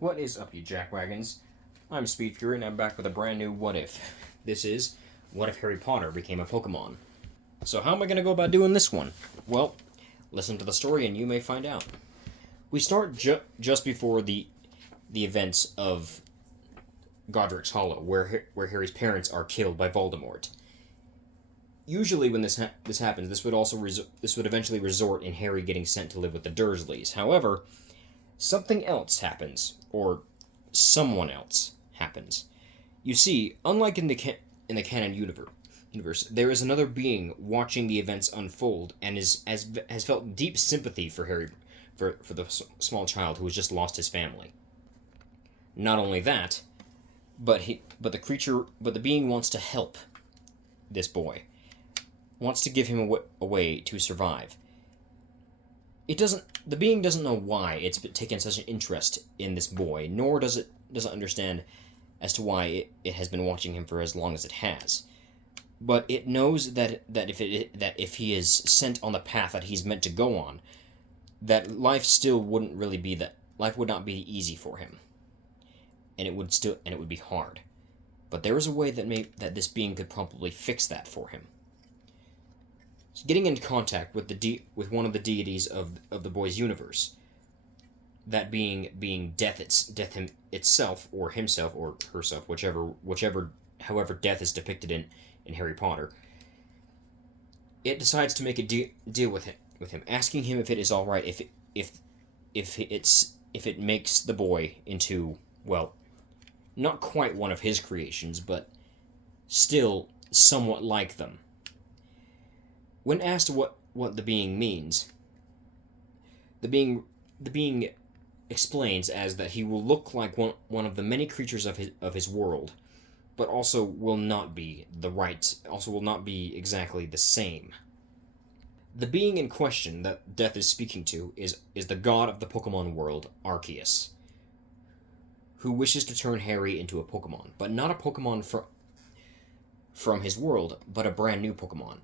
What is up, you jackwagons? I'm Speed Fury, and I'm back with a brand new What If. This is What If Harry Potter Became a Pokemon? So, how am I going to go about doing this one? Well, listen to the story and you may find out. We start just before the events of Godric's Hollow, where Harry's parents are killed by Voldemort. Usually, when this happens, this would eventually result in Harry getting sent to live with the Dursleys. However, something else happens, or someone else happens. You see, unlike in the canon universe, there is another being watching the events unfold and has felt deep sympathy for Harry, for the small child who has just lost his family. Not only that, but the being wants to help this boy, wants to give him a way to survive. The being doesn't know why it's taken such an interest in this boy, nor does it understand as to why it has been watching him for as long as it has. But it knows that if he is sent on the path that he's meant to go on, that life would not be easy for him, and it would be hard. But there is a way that this being could probably fix that for him. Getting into contact with one of the deities of the boy's universe, that being death itself, or himself, or herself, however death is depicted in Harry Potter. It decides to make a deal with him, asking him if it is all right if it makes the boy into, well, not quite one of his creations, but still somewhat like them. When asked what the being means, the being explains as that he will look like one of the many creatures of his world, but also will not be exactly the same. The being in question that Death is speaking to is the god of the Pokemon world, Arceus, who wishes to turn Harry into a Pokemon, but not a Pokemon from his world, but a brand new Pokemon,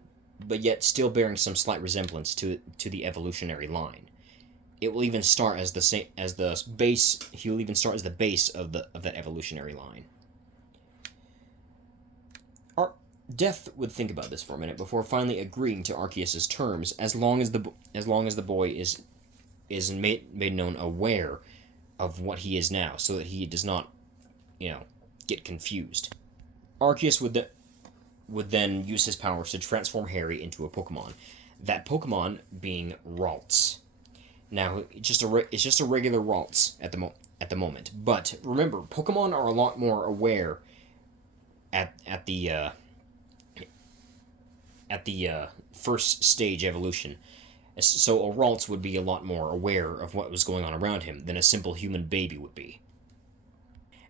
but yet still bearing some slight resemblance to the evolutionary line. It will even start as the base. He will even start as the base of that evolutionary line. Death would think about this for a minute before finally agreeing to Arceus's terms, as long as the boy is made known aware of what he is now, so that he does not, get confused. Arceus would then use his powers to transform Harry into a Pokemon. That Pokemon being Ralts. Now, it's just a regular Ralts at the moment. But remember, Pokemon are a lot more aware at the first stage evolution. So a Ralts would be a lot more aware of what was going on around him than a simple human baby would be.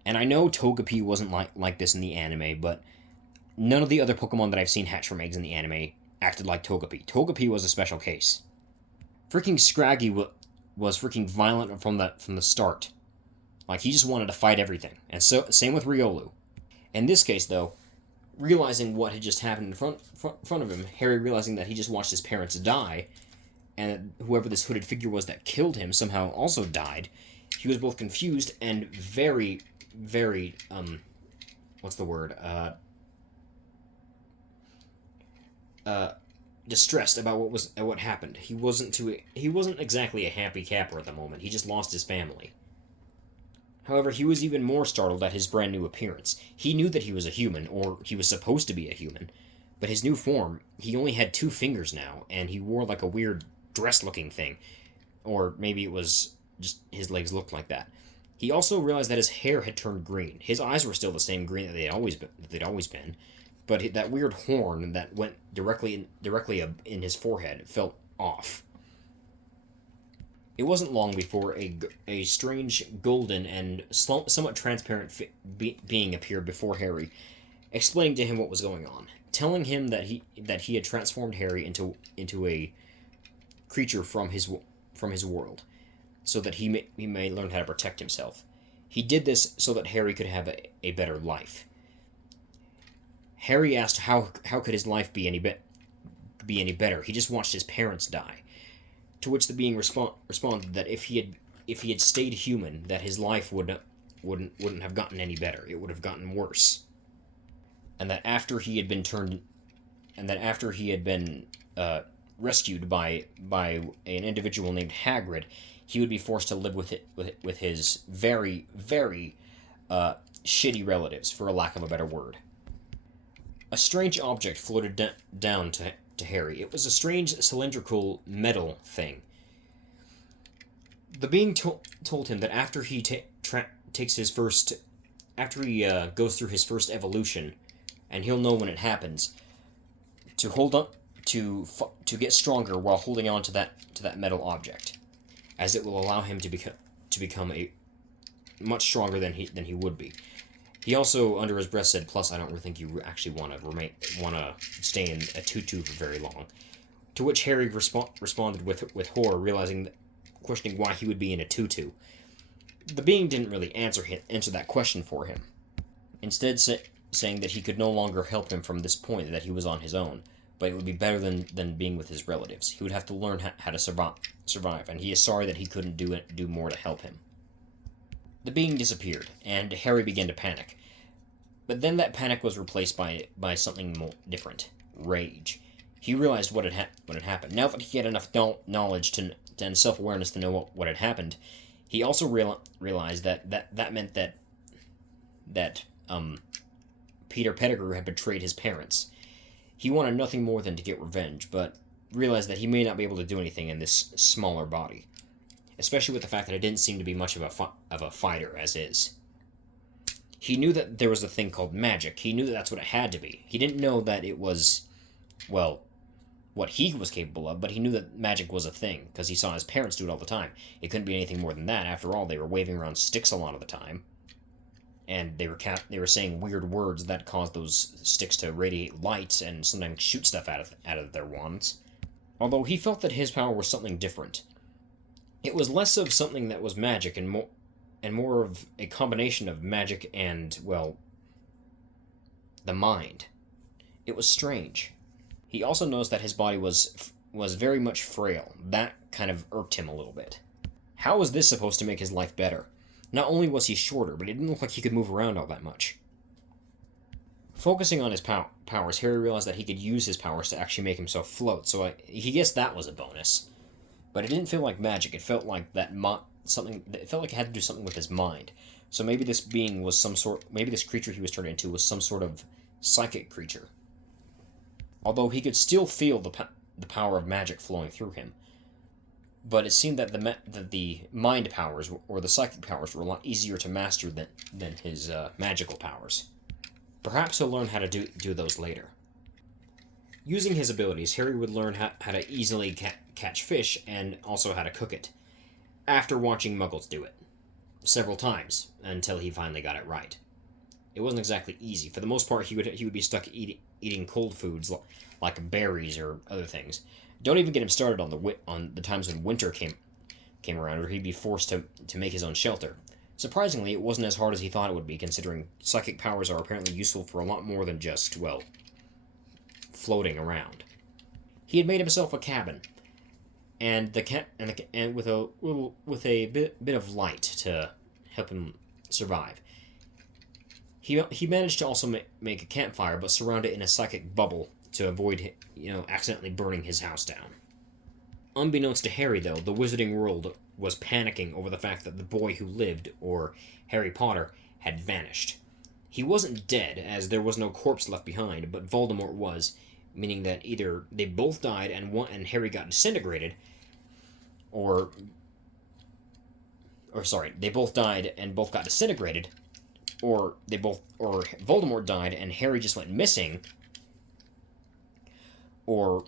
And I know Togepi wasn't like this in the anime, but none of the other Pokemon that I've seen hatch from eggs in the anime acted like Togepi. Togepi was a special case. Freaking Scraggy was freaking violent from the start. Like, he just wanted to fight everything. And so, same with Riolu. In this case, though, realizing what had just happened in front of him, Harry realizing that he just watched his parents die, and that whoever this hooded figure was that killed him somehow also died, he was both confused and very, very, what's the word, distressed about what happened. He wasn't exactly a happy capper at the moment. He just lost his family. However, he was even more startled at his brand new appearance. He knew that he was a human, or he was supposed to be a human, but his new form, he only had 2 fingers now, and he wore like a weird dress-looking thing, or maybe it was just his legs looked like that. He also realized that his hair had turned green. His eyes were still the same green that they'd always been, but that weird horn that went directly in his forehead felt off. It wasn't long before a strange golden and somewhat transparent being appeared before Harry, explaining to him what was going on, telling him that he had transformed Harry into a creature from his world, so that he may learn how to protect himself. He did this so that Harry could have a better life. Harry asked how could his life be any better. He just watched his parents die. To which the being responded that if he if he had stayed human, that his life wouldn't have gotten any better. It would have gotten worse. And that after he had been rescued by an individual named Hagrid, he would be forced to live with his very, very shitty relatives, for a lack of a better word. A strange object floated down to Harry. It was a strange cylindrical metal thing. The being told him that after he goes through his first evolution, and he'll know when it happens, to hold on to get stronger while holding on to that metal object, as it will allow him to become a much stronger than he would be. He also, under his breath, said, "Plus, I don't really think you actually want to stay in a tutu for very long." To which Harry responded with horror, questioning why he would be in a tutu. The being didn't really answer that question for him, instead saying that he could no longer help him from this point, that he was on his own, but it would be better than being with his relatives. He would have to learn how to survive, and he is sorry that he couldn't do more to help him. The being disappeared, and Harry began to panic. But then that panic was replaced by something more different: rage. He realized what had happened. Now that he had enough knowledge and self-awareness to know what had happened, he also realized that meant that Peter Pettigrew had betrayed his parents. He wanted nothing more than to get revenge, but realized that he may not be able to do anything in this smaller body, especially with the fact that it didn't seem to be much of a fighter as is. He knew that there was a thing called magic. He knew that that's what it had to be. He didn't know that it was, well, what he was capable of, but he knew that magic was a thing, because he saw his parents do it all the time. It couldn't be anything more than that. After all, they were waving around sticks a lot of the time, and they were saying weird words that caused those sticks to radiate light and sometimes shoot stuff out of their wands. Although he felt that his power was something different. It was less of something that was magic and more of a combination of magic and, well, the mind. It was strange. He also noticed that his body was very much frail. That kind of irked him a little bit. How was this supposed to make his life better? Not only was he shorter, but it didn't look like he could move around all that much. Focusing on his powers, Harry realized that he could use his powers to actually make himself float, so he guessed that was a bonus. But it didn't feel like magic. It felt like it felt like it had to do something with his mind. So maybe this being was maybe this creature he was turned into was some sort of psychic creature. Although he could still feel the power of magic flowing through him. But it seemed that the mind powers, or the psychic powers, were a lot easier to master than his magical powers. Perhaps he'll learn how to do those later. Using his abilities, Harry would learn how to easily catch fish, and also how to cook it, after watching Muggles do it several times, until he finally got it right. It wasn't exactly easy. For the most part, he would be stuck eating cold foods like berries or other things. Don't even get him started on the times when winter came around, where he'd be forced to make his own shelter. Surprisingly, it wasn't as hard as he thought it would be, considering psychic powers are apparently useful for a lot more than just, well, floating around. He had made himself a cabin, and with a bit of light to help him survive. He managed to also make a campfire, but surround it in a psychic bubble to avoid, accidentally burning his house down. Unbeknownst to Harry, though, the Wizarding World was panicking over the fact that the boy who lived, or Harry Potter, had vanished. He wasn't dead, as there was no corpse left behind, but Voldemort was, meaning that either they both died and Harry got disintegrated, they both died and both got disintegrated, or Voldemort died and Harry just went missing, or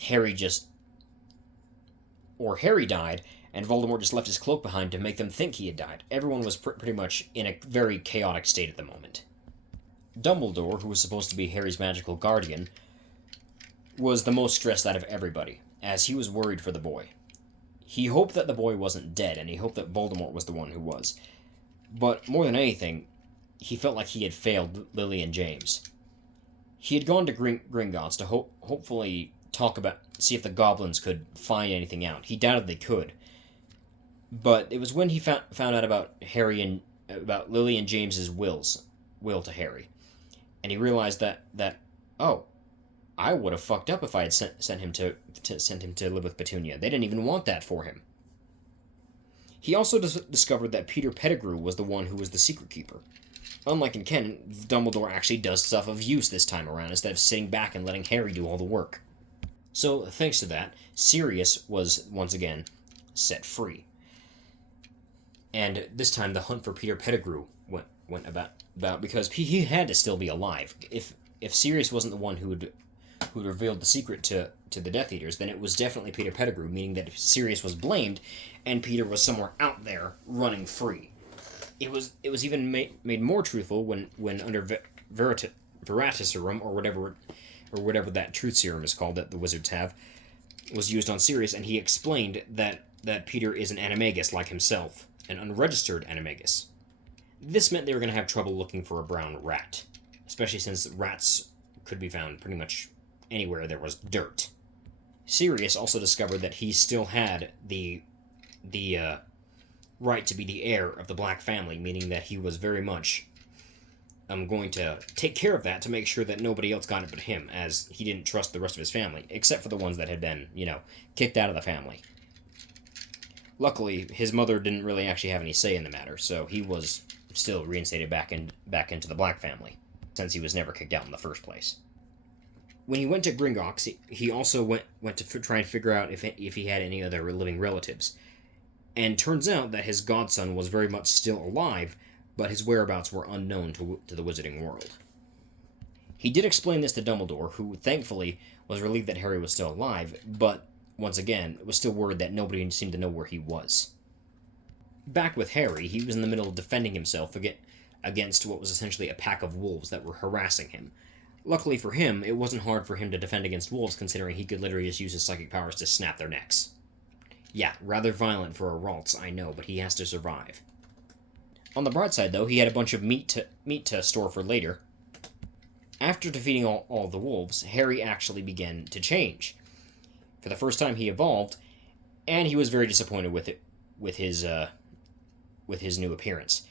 Harry died and Voldemort just left his cloak behind to make them think he had died. Everyone was pretty much in a very chaotic state at the moment. Dumbledore, who was supposed to be Harry's magical guardian, was the most stressed out of everybody, as he was worried for the boy. He hoped that the boy wasn't dead, and he hoped that Voldemort was the one who was. But more than anything, he felt like he had failed Lily and James. He had gone to Gringotts to hopefully see if the goblins could find anything out. He doubted they could. But it was when he found out about Harry and about Lily and James's will to Harry, and he realized that oh, I would have fucked up if I had sent him to live with Petunia. They didn't even want that for him. He also discovered that Peter Pettigrew was the one who was the secret keeper. Unlike in Ken, Dumbledore actually does stuff of use this time around instead of sitting back and letting Harry do all the work. So, thanks to that, Sirius was, once again, set free. And this time the hunt for Peter Pettigrew went about because he had to still be alive. If Sirius wasn't the one who'd revealed the secret to the Death Eaters, then it was definitely Peter Pettigrew, meaning that Sirius was blamed, and Peter was somewhere out there running free. It was even made more truthful when under Veritaserum or whatever that truth serum is called that the wizards have was used on Sirius, and he explained that Peter is an animagus like himself, an unregistered animagus. This meant they were going to have trouble looking for a brown rat, especially since rats could be found pretty much anywhere there was dirt. Sirius also discovered that he still had the right to be the heir of the Black family, meaning that he was very much going to take care of that to make sure that nobody else got it but him, as he didn't trust the rest of his family, except for the ones that had been, kicked out of the family. Luckily, his mother didn't really actually have any say in the matter, so he was still reinstated back into the Black family, since he was never kicked out in the first place. When he went to Gringotts, he also went to try and figure out if he had any other living relatives. And turns out that his godson was very much still alive, but his whereabouts were unknown to the wizarding world. He did explain this to Dumbledore, who thankfully was relieved that Harry was still alive, but once again was still worried that nobody seemed to know where he was. Back with Harry, he was in the middle of defending himself against what was essentially a pack of wolves that were harassing him. Luckily for him, it wasn't hard for him to defend against wolves, considering he could literally just use his psychic powers to snap their necks. Yeah, rather violent for a Ralts, I know, but he has to survive. On the bright side, though, he had a bunch of meat to store for later. After defeating all the wolves, Harry actually began to change. For the first time, he evolved, and he was very disappointed with his new appearance.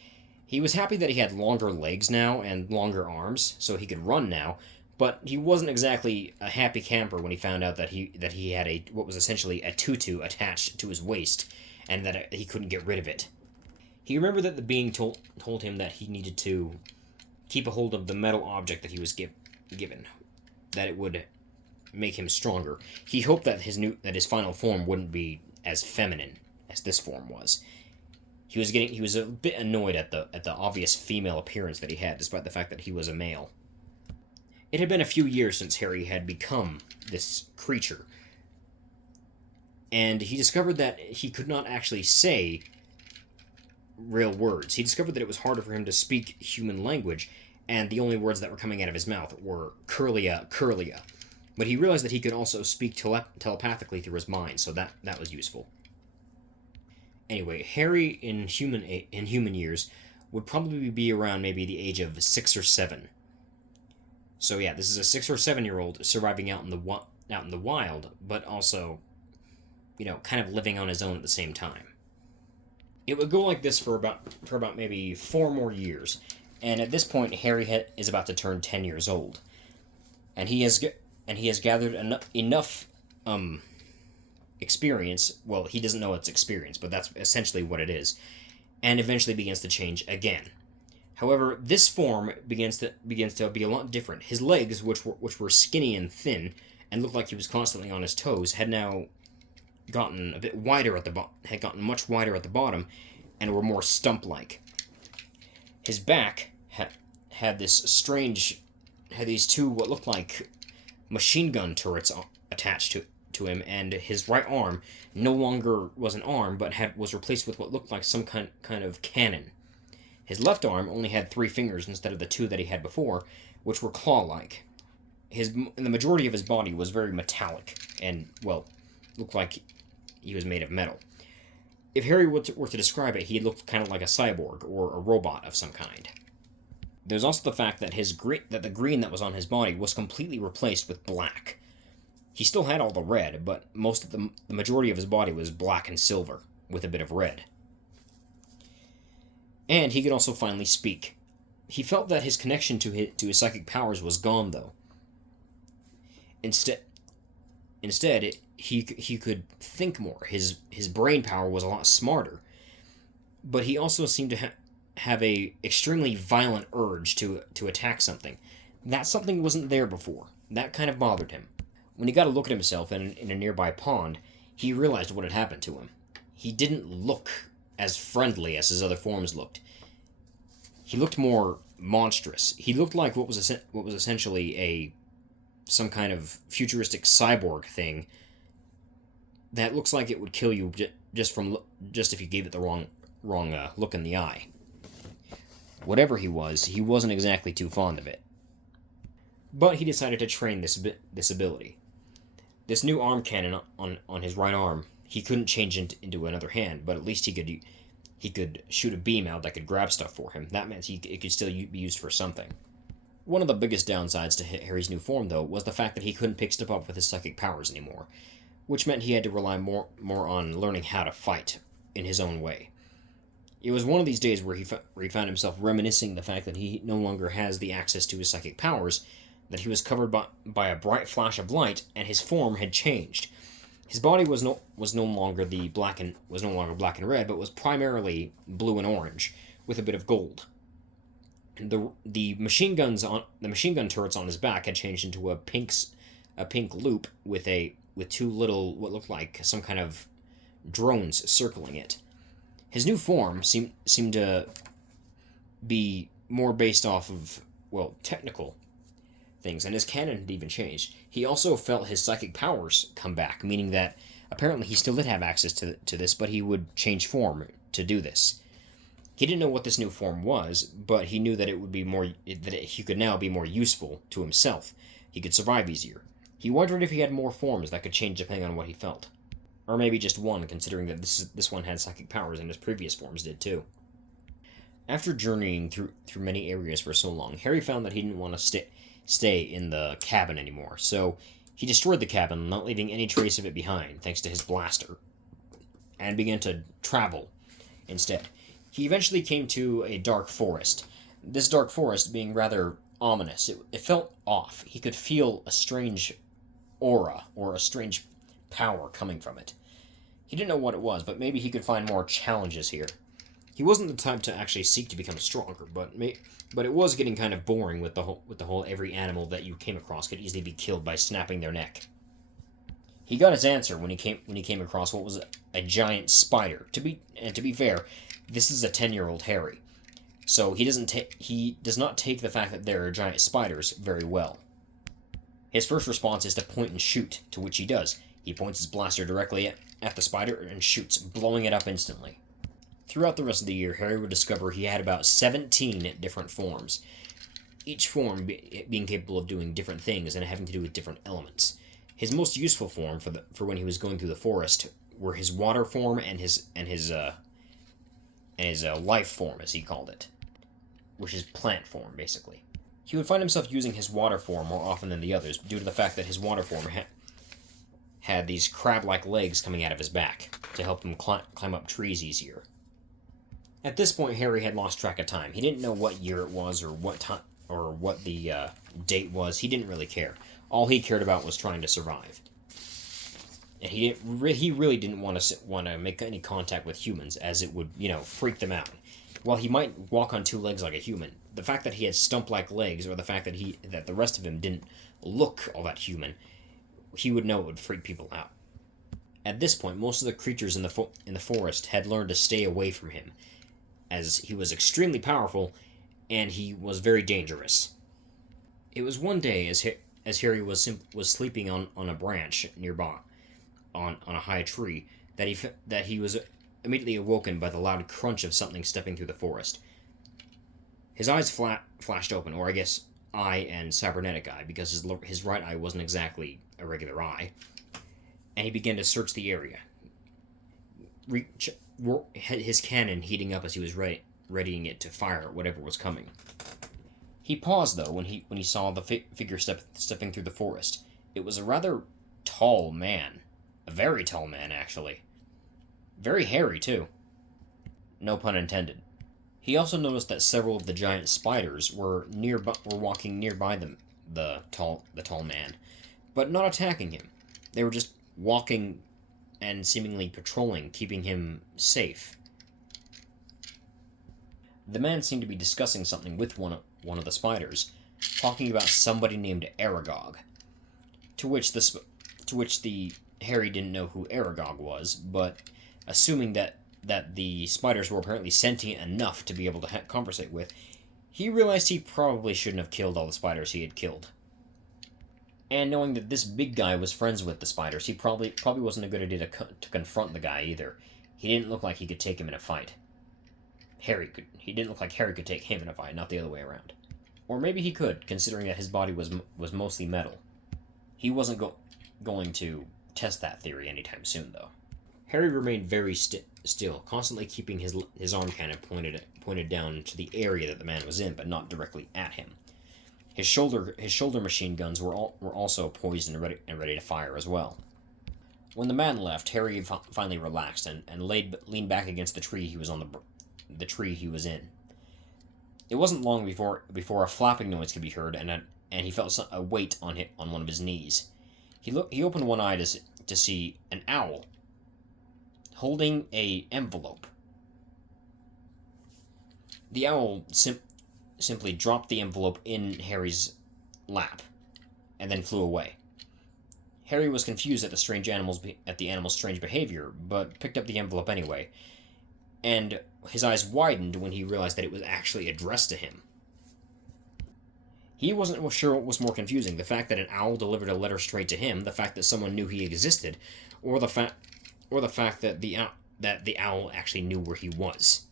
He was happy that he had longer legs now and longer arms, so he could run now, but he wasn't exactly a happy camper when he found out that he had what was essentially a tutu attached to his waist, and that he couldn't get rid of it. He remembered that the being told him that he needed to keep a hold of the metal object that he was given, that it would make him stronger. He hoped that his final form wouldn't be as feminine as this form was. He was a bit annoyed at the obvious female appearance that he had, despite the fact that he was a male. It had been a few years since Harry had become this creature, and he discovered that he could not actually say real words. He discovered that it was harder for him to speak human language, and the only words that were coming out of his mouth were Curlia, Curlia. But he realized that he could also speak telepathically through his mind, so that was useful. Anyway, Harry in human years would probably be around maybe the age of 6 or 7. So yeah, this is a 6 or 7-year-old surviving out in the wild, but also, kind of living on his own at the same time. It would go like this for about maybe 4 more years, and at this point, Harry is about to turn 10 years old, and he has gathered enough experience. Well, he doesn't know it's experience, but that's essentially what it is, and eventually begins to change again. However, this form begins to be a lot different. His legs, which were skinny and thin, and looked like he was constantly on his toes, had now gotten a bit wider had gotten much wider at the bottom, and were more stump-like. His back had these two what looked like machine gun turrets attached to him, and his right arm no longer was an arm, but was replaced with what looked like some kind of cannon. His left arm only had 3 fingers instead of the 2 that he had before, which were claw-like. The majority of his body was very metallic, and, well, looked like he was made of metal. If Harry were to describe it, he looked kind of like a cyborg, or a robot of some kind. There's also the fact that the green that was on his body was completely replaced with black. He still had all the red, but the majority of his body was black and silver. with a bit of red. And he could also finally speak. He felt that his connection to his psychic powers was gone, though. Instead, he could think more. His brain power was a lot smarter, but he also seemed to have a extremely violent urge to attack something. That something wasn't there before. That kind of bothered him. When he got a look at himself in a nearby pond, he realized what had happened to him. He didn't look as friendly as his other forms looked. He looked more monstrous. He looked like what was essentially some kind of futuristic cyborg thing that looks like it would kill you just if you gave it the wrong look in the eye. Whatever he wasn't exactly too fond of it. But he decided to train this ability. This new arm cannon on his right arm, he couldn't change into another hand, but at least he could shoot a beam out that could grab stuff for him. That meant it could still be used for something. One of the biggest downsides to Harry's new form, though, was the fact that he couldn't pick stuff up with his psychic powers anymore, which meant he had to rely more on learning how to fight in his own way. It was one of these days where he found himself reminiscing the fact that he no longer has the access to his psychic powers, that he was covered by a bright flash of light, and his form had changed. His body was no longer black and red, but was primarily blue and orange, with a bit of gold. The machine gun turrets on his back had changed into a pink loop with two little what looked like some kind of drones circling it. His new form seemed to be more based off of, well, technical things, and his cannon had even changed. He also felt his psychic powers come back, meaning that apparently he still did have access to this, but he would change form to do this. He didn't know what this new form was, but he knew that he could now be more useful to himself. He could survive easier. He wondered if he had more forms that could change depending on what he felt. Or maybe just one, considering that this one had psychic powers and his previous forms did too. After journeying through many areas for so long, Harry found that he didn't want to stay in the cabin anymore, so he destroyed the cabin, not leaving any trace of it behind, thanks to his blaster, and began to travel instead. He eventually came to a dark forest. This dark forest being rather ominous. It felt off. He could feel a strange aura, or a strange power coming from it. He didn't know what it was, but maybe he could find more challenges here. He wasn't the type to actually seek to become stronger, but it was getting kind of boring with the whole every animal that you came across could easily be killed by snapping their neck. He got his answer when he came across what was a giant spider. To be fair, this is a 10-year-old Harry, so he does not take the fact that there are giant spiders very well. His first response is to point and shoot, to which he does. He points his blaster directly at the spider and shoots, blowing it up instantly. Throughout the rest of the year, Harry would discover he had about 17 different forms, each form being capable of doing different things and having to do with different elements. His most useful form for when he was going through the forest were his water form and his life form, as he called it, which is plant form, basically. He would find himself using his water form more often than the others, due to the fact that his water form had these crab-like legs coming out of his back to help him climb up trees easier. At this point, Harry had lost track of time. He didn't know what year it was or what time or what the date was. He didn't really care. All he cared about was trying to survive. And he really didn't want to make any contact with humans, as it would, freak them out. While he might walk on two legs like a human, the fact that he had stump-like legs, or the fact that the rest of him didn't look all that human, he would know it would freak people out. At this point, most of the creatures in the forest had learned to stay away from him, as he was extremely powerful, and he was very dangerous. It was one day, as Harry was sleeping on a branch nearby, on a high tree, that he was immediately awoken by the loud crunch of something stepping through the forest. His eyes flashed open, or I guess eye and cybernetic eye, because his right eye wasn't exactly a regular eye, and he began to search the area. His cannon heating up as he was readying it to fire at whatever was coming. He paused, though, when he saw the figure stepping through the forest. It was a rather tall man. A very tall man, actually. Very hairy, too. No pun intended. He also noticed that several of the giant spiders were walking nearby the tall man, but not attacking him. They were just walking and seemingly patrolling, keeping him safe. The man seemed to be discussing something with one of the spiders, talking about somebody named Aragog. To which the Harry didn't know who Aragog was, but assuming that the spiders were apparently sentient enough to be able to conversate with, he realized he probably shouldn't have killed all the spiders he had killed. And knowing that this big guy was friends with the spiders, he probably wasn't a good idea to confront the guy either. He didn't look like he could take him in a fight. He didn't look like Harry could take him in a fight, not the other way around. Or maybe he could, considering that his body was mostly metal. He wasn't going to test that theory anytime soon, though. Harry remained very still, constantly keeping his arm cannon pointed down to the area that the man was in, but not directly at him. His shoulder machine guns were also poised and ready to fire as well. When the man left, Harry finally relaxed and leaned back against the tree he was in. It wasn't long before a flapping noise could be heard, and he felt a weight on one of his knees. He opened one eye to see an owl holding a envelope. The owl simply dropped the envelope in Harry's lap, and then flew away. Harry was confused at the animal's strange behavior, but picked up the envelope anyway, and his eyes widened when he realized that it was actually addressed to him. He wasn't sure what was more confusing, the fact that an owl delivered a letter straight to him, the fact that someone knew he existed, or the fact that the owl actually knew where he was.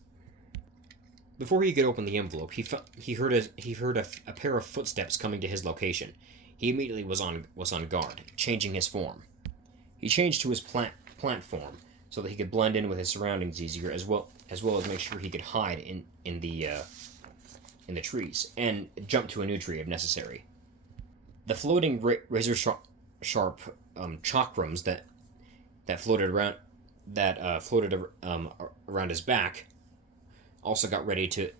Before he could open the envelope, he heard a pair of footsteps coming to his location. He immediately was on guard, changing his form. He changed to his plant form so that he could blend in with his surroundings easier, as well as make sure he could hide in the trees and jump to a new tree if necessary. The floating razor sharp chakrams that floated around his back also got ready to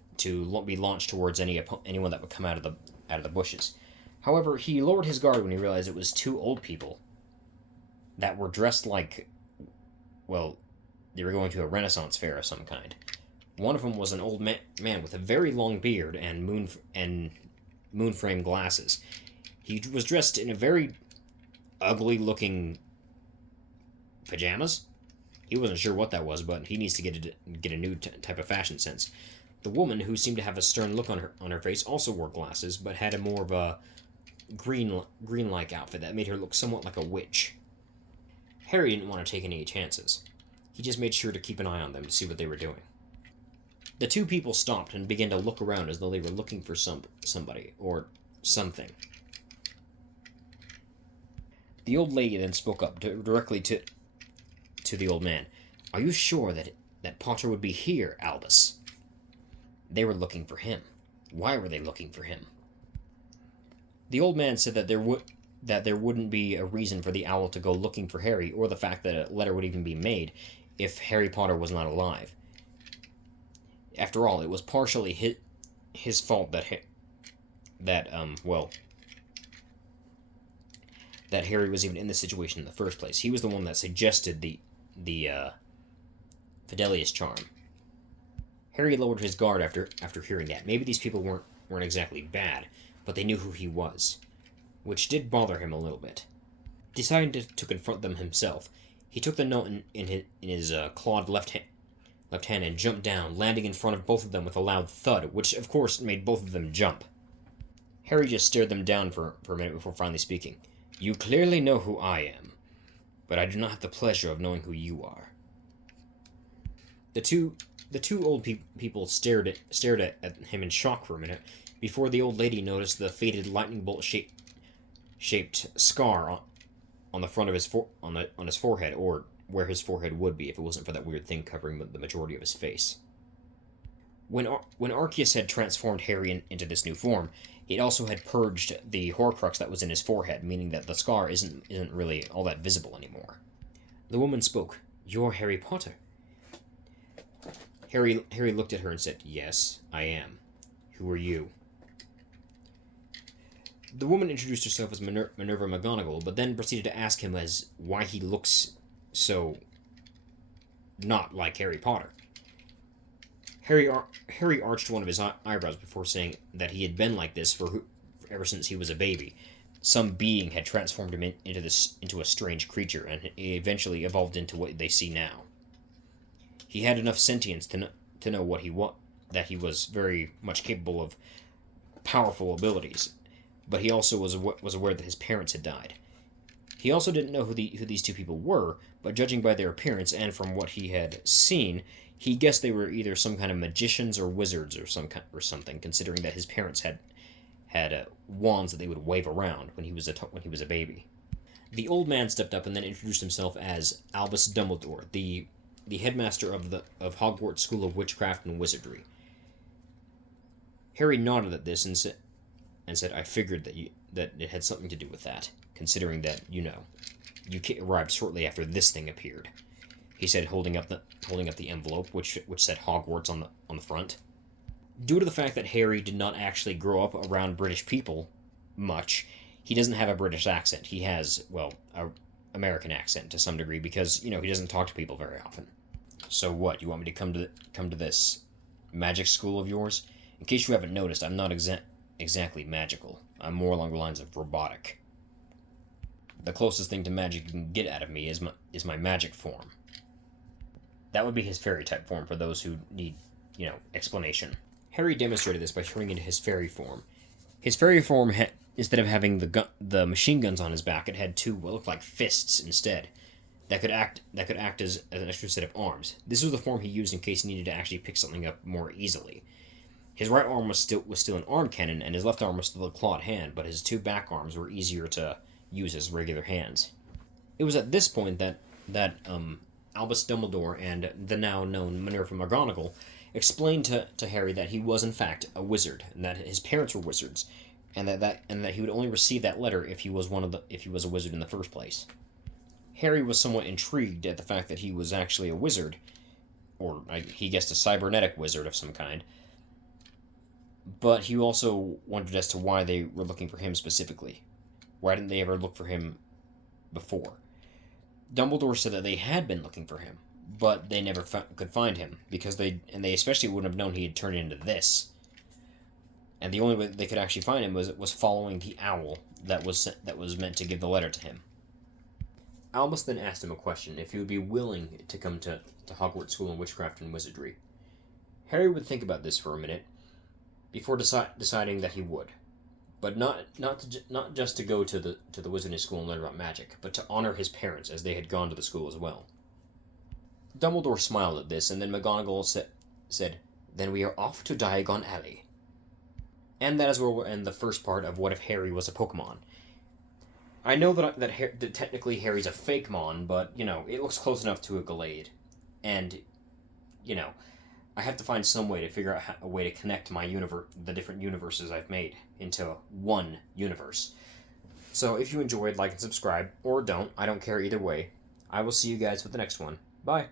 be launched towards anyone that would come out of the bushes. However, he lowered his guard when he realized it was two old people that were dressed like, well, they were going to a Renaissance fair of some kind. One of them was an old man with a very long beard and moon frame glasses. He was dressed in a very ugly-looking pajamas. He wasn't sure what that was, but he needs to get a new type of fashion sense. The woman, who seemed to have a stern look on her face, also wore glasses, but had a more of a green-like outfit that made her look somewhat like a witch. Harry didn't want to take any chances. He just made sure to keep an eye on them to see what they were doing. The two people stopped and began to look around as though they were looking for somebody or something. The old lady then spoke up directly to the old man. "Are you sure that Potter would be here, Albus?" They were looking for him. Why were they looking for him? The old man said that there wouldn't be a reason for the owl to go looking for Harry, or the fact that a letter would even be made if Harry Potter was not alive. After all, it was partially his fault that Harry was even in this situation in the first place. He was the one that suggested the Fidelius charm. Harry lowered his guard after hearing that. Maybe these people weren't exactly bad, but they knew who he was, which did bother him a little bit. Deciding to confront them himself, he took the note in his clawed left hand and jumped down, landing in front of both of them with a loud thud, which of course made both of them jump. Harry just stared them down for a minute before finally speaking. "You clearly know who I am, but I do not have the pleasure of knowing who you are." The two old people stared at him in shock for a minute before the old lady noticed the faded lightning bolt shaped scar on the front of his on his forehead, or where his forehead would be if it wasn't for that weird thing covering the majority of his face. When Arceus had transformed Harry into this new form, it also had purged the Horcrux that was in his forehead, meaning that the scar isn't really all that visible anymore. The woman spoke. "You're Harry Potter. Harry looked at her and said, "Yes, I am. Who are you?" The woman introduced herself as Minerva McGonagall, but then proceeded to ask him as why he looks so not like Harry Potter. Harry arched one of his eyebrows before saying that he had been like this for ever since he was a baby. Some being had transformed him into a strange creature, and he eventually evolved into what they see now. He had enough sentience to know that he was very much capable of powerful abilities, but he also was aware that his parents had died. He also didn't know who these two people were, but judging by their appearance and from what he had seen, he guessed they were either some kind of magicians or wizards or something. Considering that his parents had wands that they would wave around when he was a baby. The old man stepped up and then introduced himself as Albus Dumbledore, the headmaster of Hogwarts School of Witchcraft and Wizardry. Harry nodded at this and said, "I figured that it had something to do with that, considering that you arrived shortly after this thing appeared," he said, holding up the envelope, which said Hogwarts on the front. Due to the fact that Harry did not actually grow up around British people much, he doesn't have a British accent. He has, well, a American accent to some degree because he doesn't talk to people very often. "So what? You want me to come to this magic school of yours? In case you haven't noticed, I'm not exactly magical. I'm more along the lines of robotic. The closest thing to magic you can get out of me is my magic form." That would be his fairy type form for those who need, explanation. Harry demonstrated this by turning into his fairy form. His fairy form, instead of having the machine guns on his back, it had two what looked like fists instead, that could act as an extra set of arms. This was the form he used in case he needed to actually pick something up more easily. His right arm was still an arm cannon, and his left arm was still a clawed hand, but his two back arms were easier to use as regular hands. It was at this point that Albus Dumbledore and the now known Minerva McGonagall explained to Harry that he was in fact a wizard, and that his parents were wizards, and that he would only receive that letter if he was a wizard in the first place. Harry was somewhat intrigued at the fact that he was actually a wizard, or he guessed a cybernetic wizard of some kind, but he also wondered as to why they were looking for him specifically. Why didn't they ever look for him before? Dumbledore said that they had been looking for him, but they never could find him, because they especially wouldn't have known he had turned into this. And the only way they could actually find him was following the owl that was meant to give the letter to him. Albus then asked him a question, if he would be willing to come to Hogwarts School of Witchcraft and Wizardry. Harry would think about this for a minute, before deciding that he would. But not just to go to the Wizarding School and learn about magic, but to honor his parents as they had gone to the school as well. Dumbledore smiled at this, and then McGonagall said, "Then we are off to Diagon Alley." And that is where we'll end the first part of What If Harry Was a Pokemon. I know that technically Harry's a Fakemon, but, it looks close enough to a Gallade. And, I have to find some way to figure out a way to connect the different universes I've made into one universe. So if you enjoyed, like and subscribe, or don't, I don't care either way. I will see you guys with the next one. Bye!